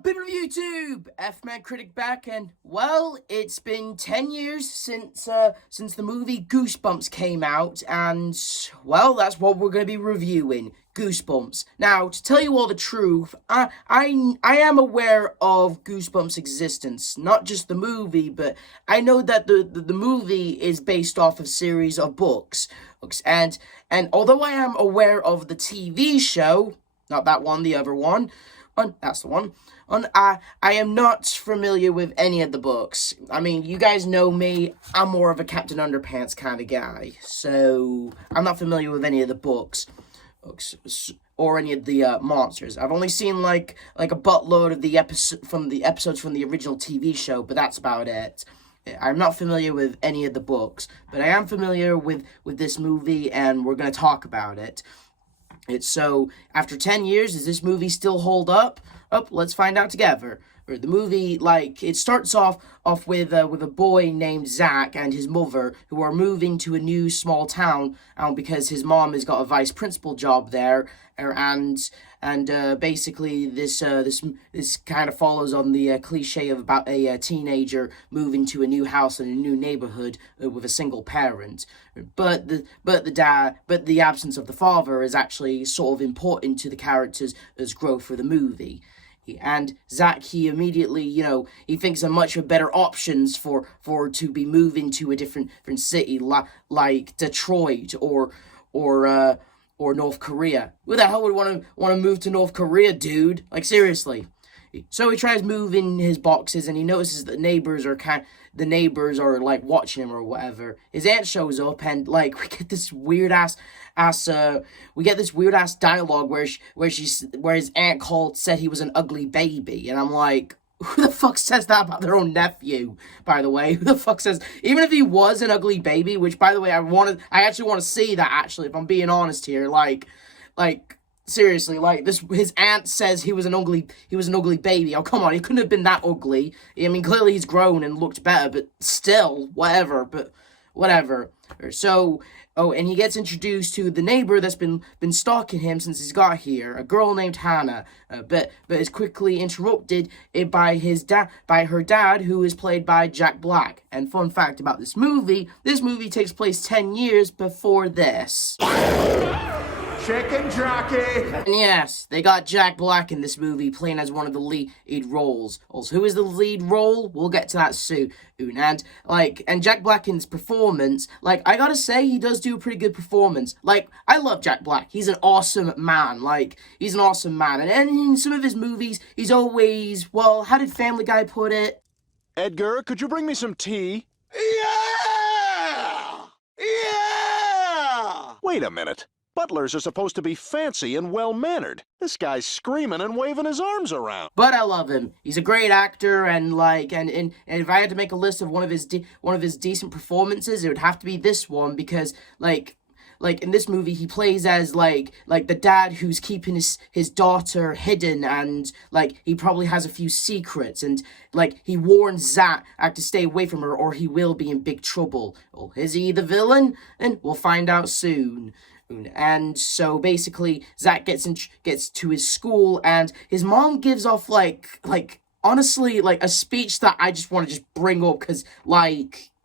up, people of YouTube? F-Man Critic back, and well, it's been 10 years since the movie Goosebumps came out, and well, that's what we're going to be reviewing, Goosebumps. Now, to tell you all the truth, I am aware of Goosebumps' existence, not just the movie, but I know that the movie is based off a series of books, and although I am aware of the TV show, not that one, the other one. That's the one. I am not familiar with any of the books. I mean, you guys know me. I'm more of a Captain Underpants kind of guy. So, I'm not familiar with any of the books. Or any of the monsters. I've only seen like a buttload of the episodes from the original TV show, but that's about it. I'm not familiar with any of the books, but I am familiar with this movie, and we're going to talk about it. So, after 10 years, does this movie still hold up? Let's find out together. The movie, it starts off with a boy named Zach and his mother, who are moving to a new small town, because his mom has got a vice principal job there, and basically this kind of follows on the cliche of about a teenager moving to a new house in a new neighborhood with a single parent. But the absence of the father is actually sort of important to the characters' growth for the movie. And Zach, he immediately, he thinks of much better options for to be moving to a different city, like Detroit or North Korea. Who the hell would want to move to North Korea, dude? Like, seriously. So he tries moving his boxes, and he notices that the neighbors are like watching him or whatever. His aunt shows up, and we get this weird ass dialogue where his aunt said he was an ugly baby, and I'm like, who the fuck says that about their own nephew? By the way, who the fuck says, even if he was an ugly baby, which by the way I actually want to see that, actually, if I'm being honest here, seriously, his aunt says he was an ugly baby. Oh, come on, he couldn't have been that ugly. I mean, clearly he's grown and looked better, but still, whatever. So, and he gets introduced to the neighbor that's been stalking him since he's got here, a girl named Hannah, but is quickly interrupted by her dad, who is played by Jack Black. And fun fact about this movie takes place 10 years before this. Chicken jockey! And yes, they got Jack Black in this movie playing as one of the lead roles. Also, who is the lead role? We'll get to that soon. And Jack Black in his performance, I gotta say, he does do a pretty good performance. I love Jack Black. He's an awesome man. He's an awesome man. And in some of his movies, he's always, well, how did Family Guy put it? Edgar, could you bring me some tea? Yeah! Yeah! Wait a minute. Butlers are supposed to be fancy and well-mannered. This guy's screaming and waving his arms around. But I love him. He's a great actor, and if I had to make a list of one of his decent performances, it would have to be this one, because in this movie, he plays as the dad who's keeping his daughter hidden, and he probably has a few secrets, and he warns Zach to stay away from her or he will be in big trouble. Well, is he the villain? And we'll find out soon. And so basically, Zach gets to his school, and his mom gives off honestly a speech that I just want to bring up, because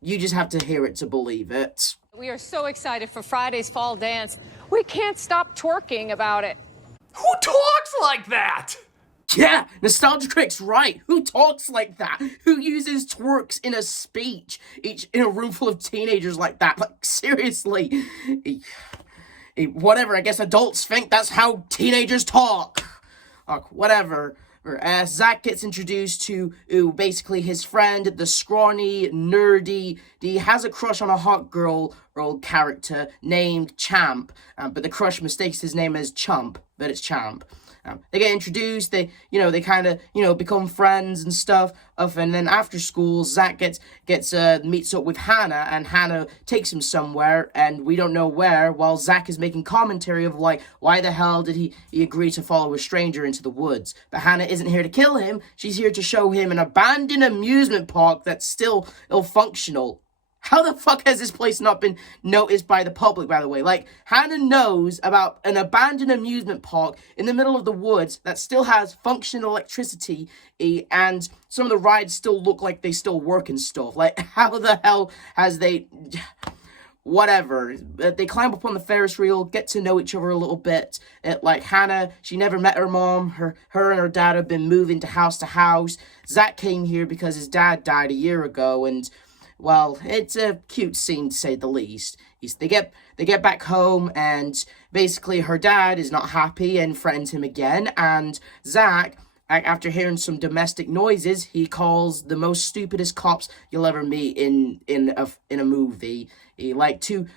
you just have to hear it to believe it. We are so excited for Friday's fall dance. We can't stop twerking about it. Who talks like that? Yeah, Nostalgia Critic's right. Who talks like that? Who uses twerks in a speech? In a room full of teenagers like that? Seriously. Whatever, I guess adults think that's how teenagers talk. Whatever. As Zach gets introduced to basically his friend, the scrawny, nerdy, he has a crush on a hot girl character named Champ, but the crush mistakes his name as Chump, but it's Champ. They get introduced, they kind of, become friends and stuff, and then after school, Zach meets up with Hannah, and Hannah takes him somewhere, and we don't know where, while Zach is making commentary of, why the hell did he agree to follow a stranger into the woods? But Hannah isn't here to kill him, she's here to show him an abandoned amusement park that's still ill-functional. How the fuck has this place not been noticed by the public, by the way? Like, Hannah knows about an abandoned amusement park in the middle of the woods that still has functional electricity, and some of the rides still look like they still work and stuff. Like, how the hell has they... Whatever. They climb up on the Ferris wheel, get to know each other a little bit. Like, Hannah, she never met her mom. Her and her dad have been moving to house. Zach came here because his dad died a year ago, and, well, it's a cute scene, to say the least. They get back home, and basically her dad is not happy and threatens him again, and Zach, after hearing some domestic noises, he calls the most stupidest cops you'll ever meet in a movie. Like two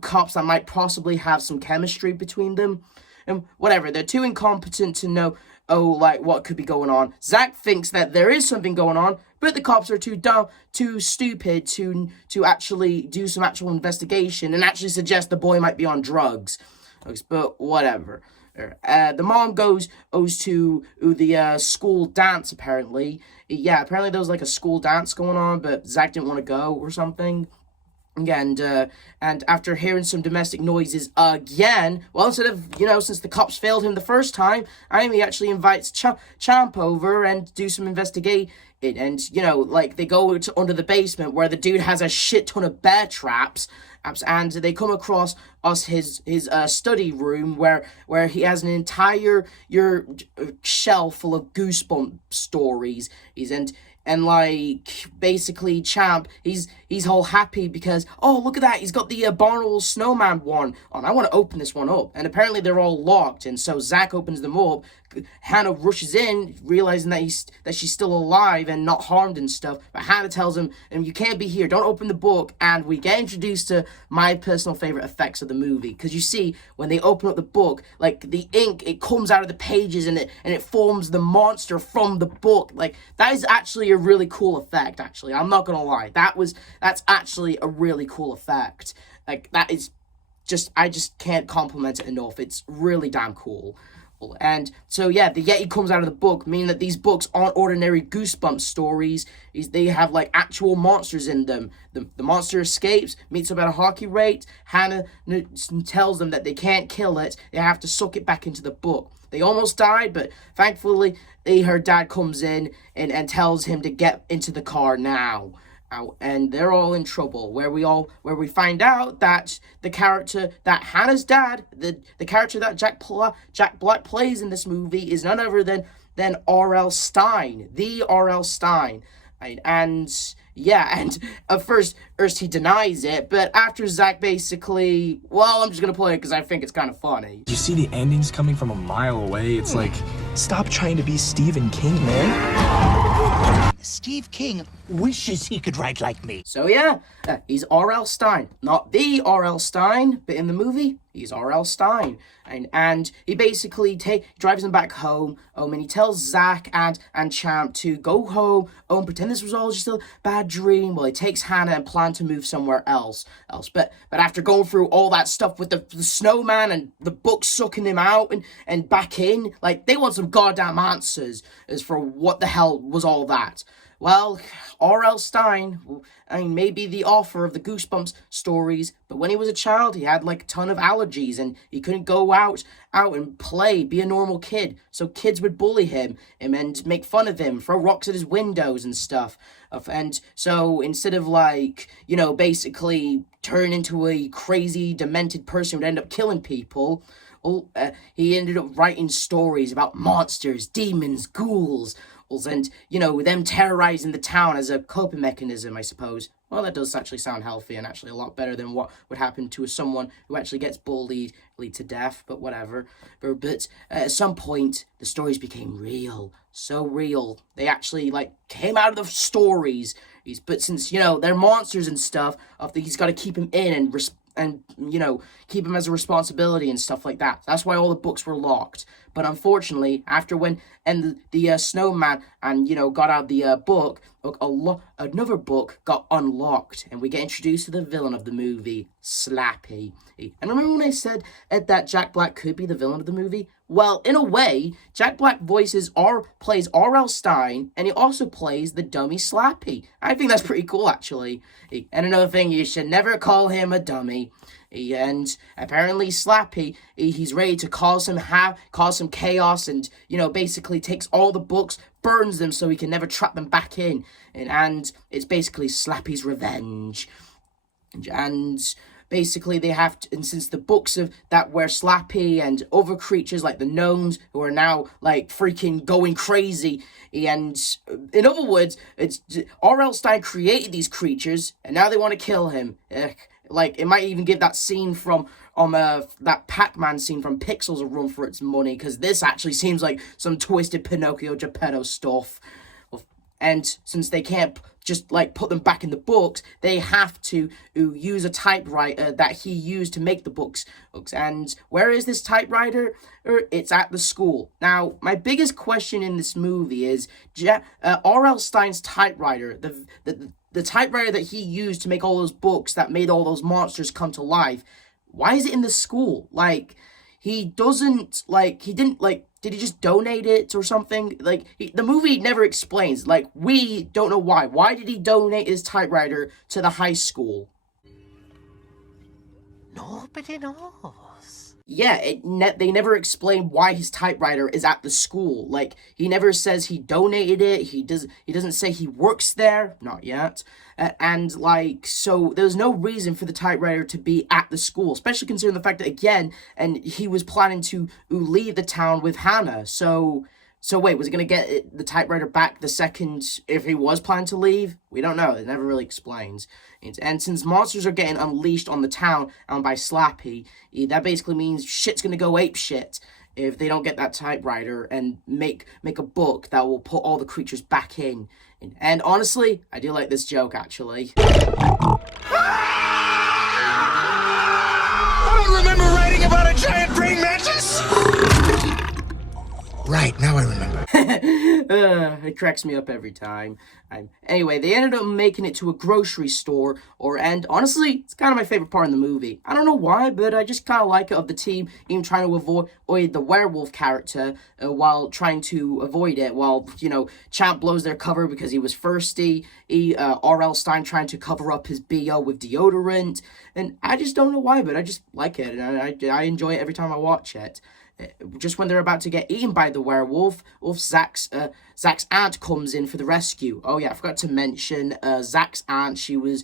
cops that might possibly have some chemistry between them. And whatever, they're too incompetent to know, like, what could be going on. Zach thinks that there is something going on, but the cops are too dumb, too stupid to actually do some actual investigation and actually suggest the boy might be on drugs. But whatever. The mom goes to the school dance, apparently. Yeah, apparently there was like a school dance going on, but Zach didn't want to go or something. And after hearing some domestic noises again, well, instead of, since the cops failed him the first time, Amy actually invites Champ over and do some investigate. And, like, they go under the basement where the dude has a shit ton of bear traps, and they come across his study room where he has an entire shelf full of goosebump stories. And like, basically, Champ, he's all happy because, oh, look at that, he's got the Barnwell Snowman one on. I want to open this one up. And apparently they're all locked, and so Zach opens them up. Hannah rushes in, realizing that she's still alive and not harmed and stuff. But Hannah tells him, you can't be here, don't open the book. And we get introduced to my personal favorite effects of the movie. Because you see, when they open up the book, like, the ink, it comes out of the pages and it forms the monster from the book. Like, that is actually a really cool effect, actually. I'm not gonna lie. That's actually a really cool effect. Like, that is just, I just can't compliment it enough. It's really damn cool. And so, yeah, the Yeti comes out of the book, meaning that these books aren't ordinary Goosebumps stories. They have, like, actual monsters in them. The monster escapes, meets up at a hockey rate. Hannah tells them that they can't kill it. They have to suck it back into the book. They almost died, but thankfully, her dad comes in and tells him to get into the car now. And they're all in trouble, where we find out that the character that Hannah's dad, the character that Jack Black plays in this movie, is none other than R.L. Stine, the R.L. Stine. And at first he denies it, but after Zach basically, well, I'm just gonna play it because I think it's kind of funny. You see the endings coming from a mile away. It's like, stop trying to be Stephen King, man. Steve King wishes he could write like me. So yeah, he's R.L. Stine. Not the R.L. Stine, but in the movie, he's R.L. Stine. And he basically drives him back home, and he tells Zach and Champ to go home, and pretend this was all just a bad dream. Well, he takes Hannah and plan to move somewhere else. But after going through all that stuff with the snowman and the book sucking him out and back in, like, they want some goddamn answers as for what the hell was all that. Well, R.L. Stine, maybe the author of the Goosebumps stories, but when he was a child, he had, like, a ton of allergies, and he couldn't go out and play, be a normal kid, so kids would bully him and make fun of him, throw rocks at his windows and stuff, and so instead of, like, basically turn into a crazy, demented person who would end up killing people, he ended up writing stories about monsters, demons, ghouls, and, them terrorizing the town as a coping mechanism, I suppose. Well, that does actually sound healthy and actually a lot better than what would happen to someone who actually gets bullied, lead to death, but whatever. But at some point, the stories became real. So real. They actually, like, came out of the stories. But since, they're monsters and stuff, he's got to keep him in and keep him as a responsibility and stuff like that. That's why all the books were locked. But unfortunately, after the snowman got out the book, another book got unlocked, and we get introduced to the villain of the movie, Slappy. And remember when I said that Jack Black could be the villain of the movie? Well, in a way, Jack Black plays R.L. Stein, and he also plays the dummy Slappy. I think that's pretty cool, actually. And another thing, you should never call him a dummy. And apparently Slappy, he's ready to cause some chaos, and, you know, basically takes all the books, burns them so he can never trap them back in. And it's basically Slappy's revenge. And basically they have to, and since the books of that were Slappy and other creatures like the gnomes who are now like freaking going crazy, and in other words, it's R.L. Stein created these creatures and now they want to kill him. Like, it might even give that scene from that Pac-Man scene from Pixels a run for its money, because this actually seems like some twisted Pinocchio Geppetto stuff. And since they can't just, like, put them back in the books, they have to use a typewriter that he used to make the books. And where is this typewriter? It's at the school. Now, my biggest question in this movie is R.L. Stein's typewriter, the typewriter that he used to make all those books that made all those monsters come to life. Why is it in the school? Like, he didn't, did he just donate it or something? Like, the movie never explains. Like, we don't know why. Why did he donate his typewriter to the high school? Nobody knows. Yeah, they never explain why his typewriter is at the school. Like, he never says he donated it. He doesn't say he works there. Not yet. And, like, so there's no reason for the typewriter to be at the school, especially considering the fact that, again, and he was planning to leave the town with Hannah. So wait, was he going to get the typewriter back the second if he was planning to leave? We don't know. It never really explains. And since monsters are getting unleashed on the town and by Slappy, that basically means shit's going to go ape shit if they don't get that typewriter and make a book that will put all the creatures back in. And honestly, I do like this joke, actually. I don't remember writing about a giant praying mantis! Right, now I remember. It cracks me up every time. Anyway, they ended up making it to a grocery store, and honestly, it's kind of my favorite part in the movie. I don't know why, but I just kind of like it of the team even trying to avoid the werewolf character while trying to avoid it, while, you know, Champ blows their cover because he was thirsty, R.L. Stein trying to cover up his BO with deodorant, and I just don't know why, but I just like it, and I enjoy it every time I watch it. Just when they're about to get eaten by the werewolf, Zach's aunt comes in for the rescue. Oh yeah, I forgot to mention Zach's aunt. She was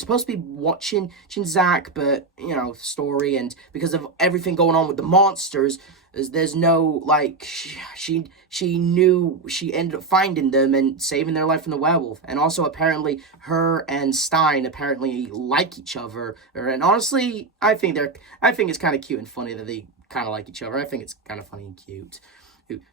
supposed to be watching Zach, but you know, story, and because of everything going on with the monsters, there's no, like, she knew, she ended up finding them and saving their life from the werewolf. And also apparently her and Stein apparently like each other. And honestly, I think it's kind of cute and funny that they kind of like each other. I think it's kind of funny and cute.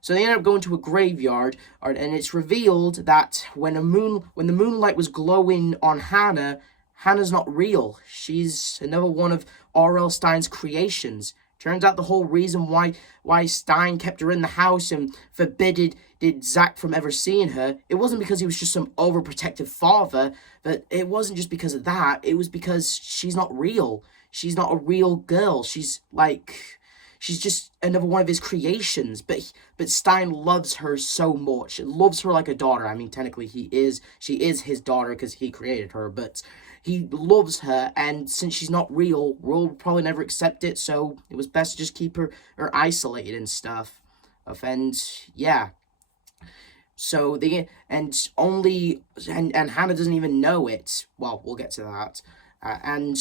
So they end up going to a graveyard, and it's revealed that when the moonlight was glowing on Hannah's not real. She's another one of R.L. Stein's creations. Turns out the whole reason why Stein kept her in the house and forbidden Zach from ever seeing her, it wasn't because he was just some overprotective father, but it wasn't just because of that. It was because she's not real. She's not a real girl. She's just another one of his creations, but Stein loves her so much. Loves her like a daughter. I mean, technically she is his daughter because he created her, but he loves her, and since she's not real, we'll probably never accept it, so it was best to just keep her isolated and stuff. And yeah. So and Hannah doesn't even know it. Well, we'll get to that. And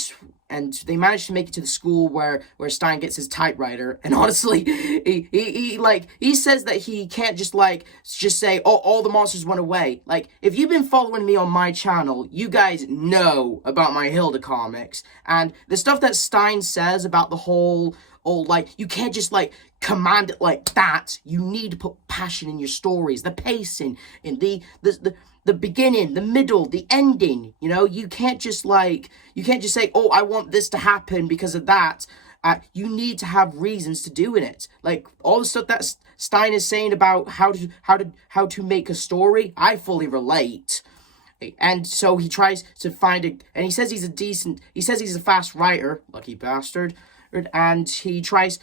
they managed to make it to the school where Stein gets his typewriter, and honestly, he says that he can't just say, oh, all the monsters went away. Like, if you've been following me on my channel, you guys know about my Hilda comics, and the stuff that Stein says about the whole, you can't just, command it like that. You need to put passion in your stories, the pacing, in the beginning, the middle, the ending. You know, you can't just say, oh, I want this to happen because of that. You need to have reasons to doing it. Like, all the stuff that Stein is saying about how to make a story, I fully relate. And so he tries to find and he says he's a fast writer, lucky bastard. and he tries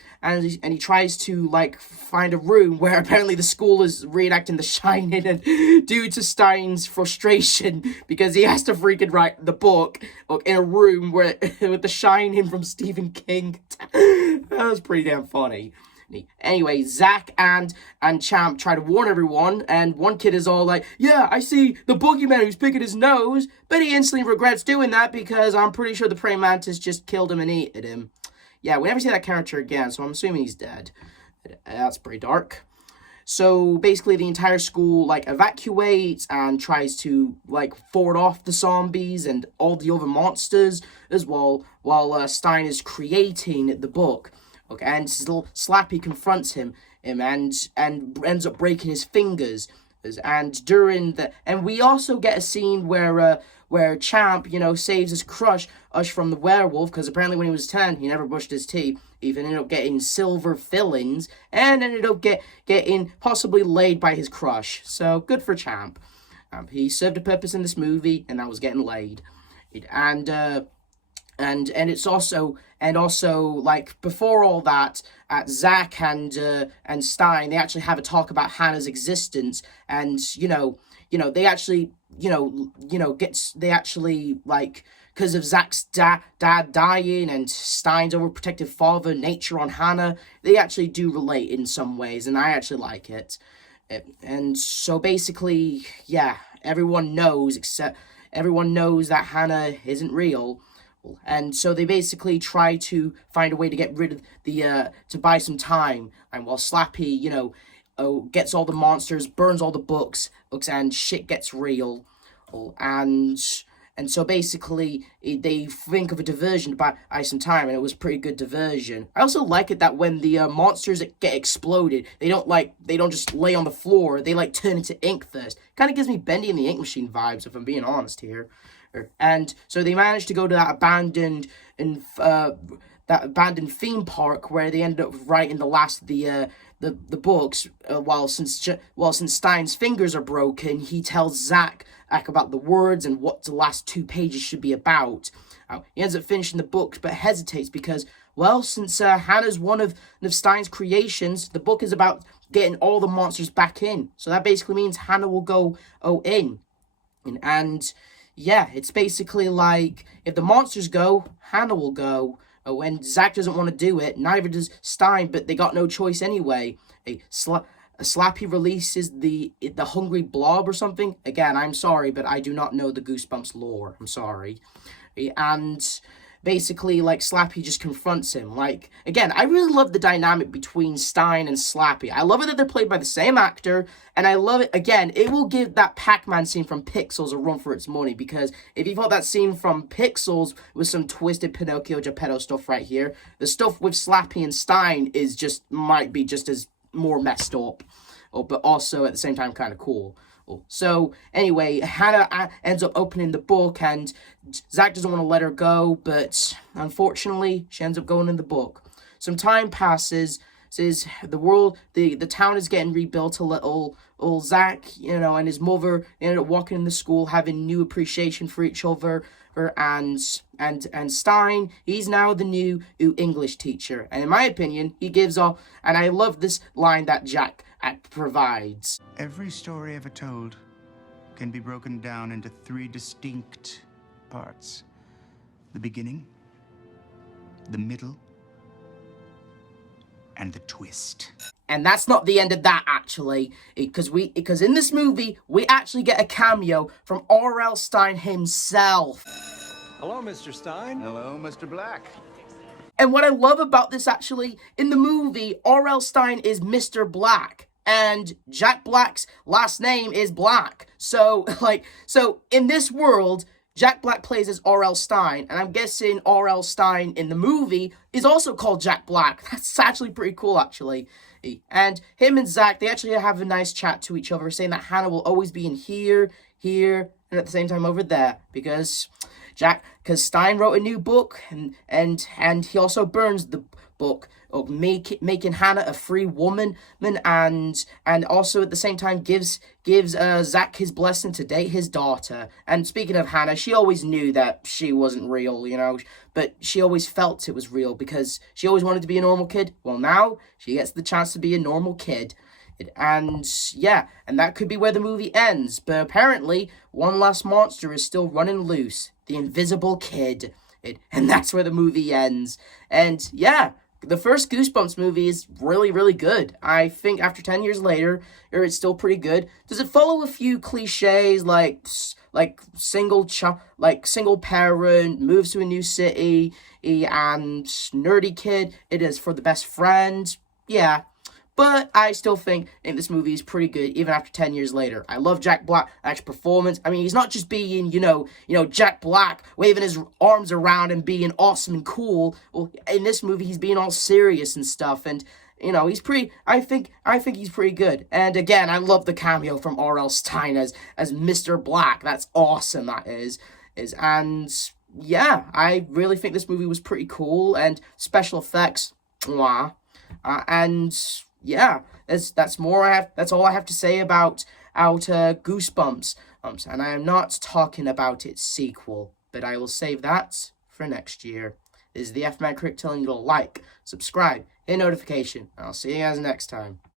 to like find a room where apparently the school is reenacting The Shining, and due to Stein's frustration because he has to freaking write the book in a room where with The Shining from Stephen King. That was pretty damn funny. Anyway, Zach and Champ try to warn everyone, and one kid is all like, yeah, I see the boogeyman who's picking his nose, but he instantly regrets doing that because I'm pretty sure the praying mantis just killed him and ate him. Yeah, we never see that character again, so I'm assuming he's dead. That's pretty dark. So basically the entire school like evacuates and tries to like ford off the zombies and all the other monsters as well, while Stein is creating the book. Okay, and Slappy confronts him and ends up breaking his fingers. And we also get a scene where Champ, saves his crush from the werewolf, because apparently when he was 10, he never brushed his teeth. He even ended up getting silver fillings and ended up getting possibly laid by his crush. So good for Champ. He served a purpose in this movie, and that was getting laid. And it's also like before all that, Zach and Stein, they actually have a talk about Hannah's existence, and they actually like, because of Zach's dad dying and Stein's overprotective father nature on Hannah, they actually do relate in some ways, and I actually like it. And so basically, yeah, everyone knows that Hannah isn't real. And so they basically try to find a way to get rid of to buy some time. And while Slappy, gets all the monsters, burns all the books, and shit gets real. And so basically they think of a diversion to buy some time, and it was a pretty good diversion. I also like it that when the monsters get exploded, they don't just lay on the floor, they like turn into ink first. Kind of gives me Bendy and the Ink Machine vibes, if I'm being honest here. And so they managed to go to that abandoned theme park where they ended up writing the last of the books. While since Stein's fingers are broken, he tells Zach about the words and what the last 2 pages should be about. He ends up finishing the books, but hesitates because, well, since Hannah's one of Stein's creations, the book is about getting all the monsters back in. So that basically means Hannah will go in. And yeah, it's basically like, if the monsters go, Hannah will go. And Zach doesn't want to do it, neither does Stein, but they got no choice anyway. Slappy releases the hungry blob or something. Again, I'm sorry, but I do not know the Goosebumps lore. I'm sorry. And basically, like, Slappy just confronts him. Like, again, I really love the dynamic between Stein and Slappy. I love it that they're played by the same actor, and I love it, again, it will give that Pac-Man scene from Pixels a run for its money, because if you thought that scene from Pixels was some twisted Pinocchio Geppetto stuff right here, the stuff with Slappy and Stein might be just as more messed up, but also at the same time kind of cool. So, anyway, Hannah ends up opening the book, and Zach doesn't want to let her go, but unfortunately, she ends up going in the book. Some time passes, says the town is getting rebuilt a little. Zach, and his mother ended up walking in the school, having new appreciation for each other, and Stein, he's now the new English teacher, and in my opinion, he gives off, and I love this line that Jack provides. Every story ever told can be broken down into 3 distinct parts: the beginning, the middle, and the twist. And that's not the end of that, actually, because in this movie, we actually get a cameo from R.L. Stein himself. Hello, Mr. Stein. Hello, Mr. Black. And what I love about this, actually, in the movie, R.L. Stein is Mr. Black, and Jack Black's last name is Black. So in this world, Jack Black plays as R.L. Stein, and I'm guessing R.L. Stein in the movie is also called Jack Black. That's actually pretty cool, actually. And him and Zach, they actually have a nice chat to each other, saying that Hannah will always be in here, and at the same time over there, because Stein wrote a new book, and he also burns the making Hannah a free woman, and also at the same time gives Zach his blessing to date his daughter. And speaking of Hannah, she always knew that she wasn't real, but she always felt it was real because she always wanted to be a normal kid. Well, now she gets the chance to be a normal kid. And yeah, and that could be where the movie ends. But apparently, one last monster is still running loose. The Invisible Kid. And that's where the movie ends. And yeah, the first Goosebumps movie is really, really good. I think after 10 years later, it's still pretty good. Does it follow a few cliches like single parent, moves to a new city, and nerdy kid? It is for the best friend. Yeah. But I still think this movie is pretty good, even after 10 years later. I love Jack Black's performance. I mean, he's not just being, Jack Black, waving his arms around and being awesome and cool. Well, in this movie, he's being all serious and stuff. And, he's pretty, I think he's pretty good. And again, I love the cameo from R.L. Stine as Mr. Black. That's awesome, that is. And, yeah, I really think this movie was pretty cool. And special effects, mwah. And yeah, that's all I have to say about Goosebumps. And I am not talking about its sequel, but I will save that for next year. This is the F-Man Critic telling you to like, subscribe, hit notification, and I'll see you guys next time.